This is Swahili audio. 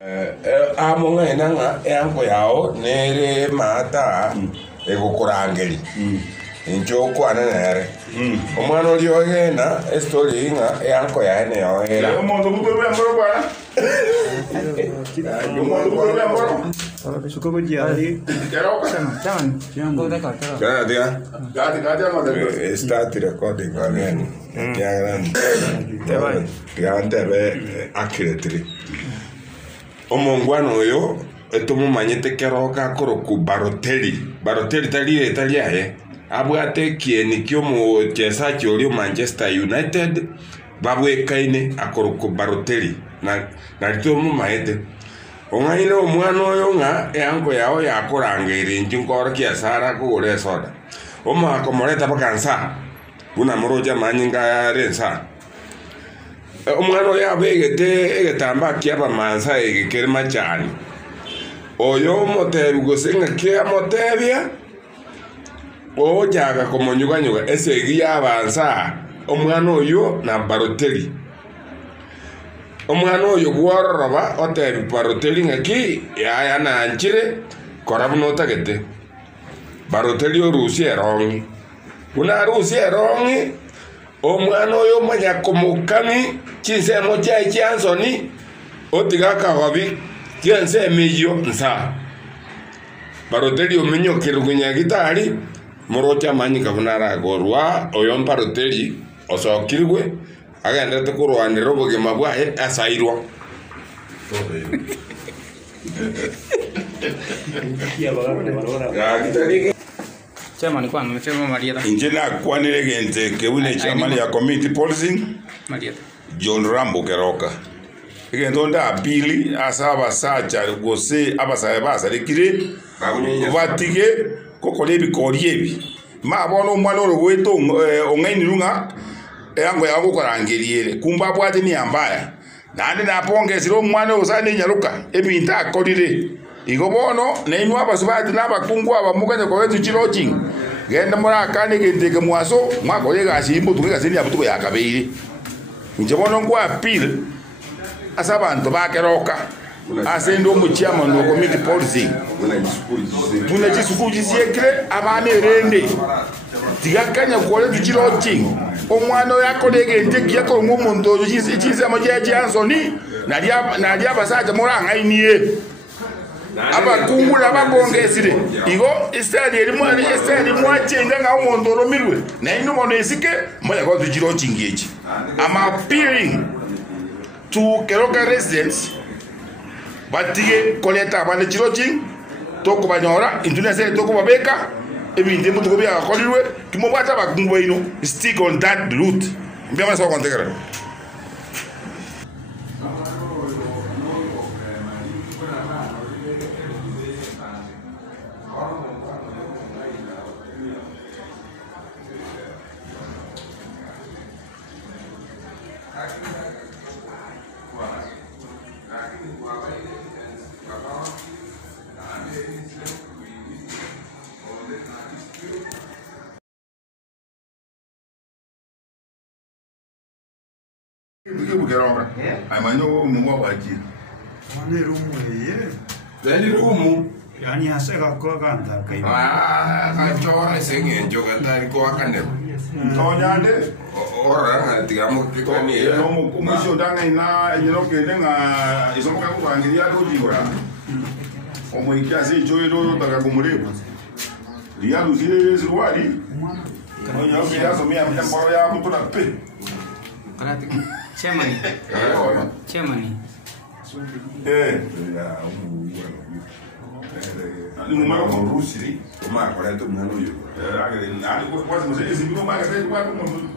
Amonga enanga yanko yao nere mata egokurangeri injoko ananere omwana oli ogena story inga yanko yaene yoera omuntu mukuru w'emboro bwana omuntu mukuru w'emboro Suko jiari. Start recording again. Accurately. Omongwano yo etomo manyete keroka koroku Balotelli tali abwate kieni kyomo chesachi oli Manchester United babwe kaine akoroku Balotelli na tomo manyete ongaine omwana oyo nga yanko yao yakorangire njinkoro kiasara kugure soda omako moreta bakansa buna moroja manyinga ya rensa omwana oyo abegete egetamba kiaba mansa egekere machani oyo motebi gosenga kia motebia ojaga komonyuganyuga esegi yabansa omwana oyo na Balotelli omwana oyo gwororoba otebi Balotelli ngaki yaya nanchire korabuno tagete Balotelli orusi erongi una rusi erongi omwana oyo manya komukani chinsemo chai chansoni otiga kawabi kianse mejo nsa Balotelli omenyo kirugunya gitari morocha manyika bunara gorwa oyo Balotelli osokirwe agenda tukurwanira obugima bwaye asairwa Chama ni kwano mfemo Marieta. injena kwanire gente kebune chairman ya community policing Marieta. John Rambo Keroka igendo nda pili asaba sacha gose abasaye basarikire batige kokole bikoriebi mabono mwana oro weto ongainirunga yango yagokorangeriere kumba bwate ni ambaya nandi napongezira omwana osane nyaruka ebinta akorire igobono neinwa basubati nabakungu abamuganya kwa wetu chiroching genda murakane gendeke mwaso mwakole gashimbo tugegase ya butuko yakabeire njebono ngwa appeal asabantu bakeroka asendo mu chairman wa community policy tuna chisukuru chisiekire abane rende tigakanya kwole tuchiroching omwana yakolege ndeki yako ngomuntu chize amajeje ansoni nadia basaje moranga inie abakungula babongesire igo istadi estadi mwachenga nga umuntu romirwe na ino mono esike moya kwa tuchiroching echi I'm appealing to Keroka residents batige koleta abane chiroching toko banyora indunese toko babeka ebinde mutuko bya akolirwe kimobata bakungwe ino stick on that route mbiyama so kontekera I might know more about you. Very room Yani haseka kwa kanta kai. kachoa senge njoga tari kwa kane Tonyande, ora digamo kikani no mukumisho danga ina ejero kenga isomoka kubangiria kujibura. Omo ikiasi joye do daga kumulebo. Lia luzile zirwali. Onya okia so mia mbaro ya mtu na pe. Karate. Chama ni. Ni numero con Rusiri. ma kwa to mwana oyo Ali quase não sei se viu mais até do lado do mundo.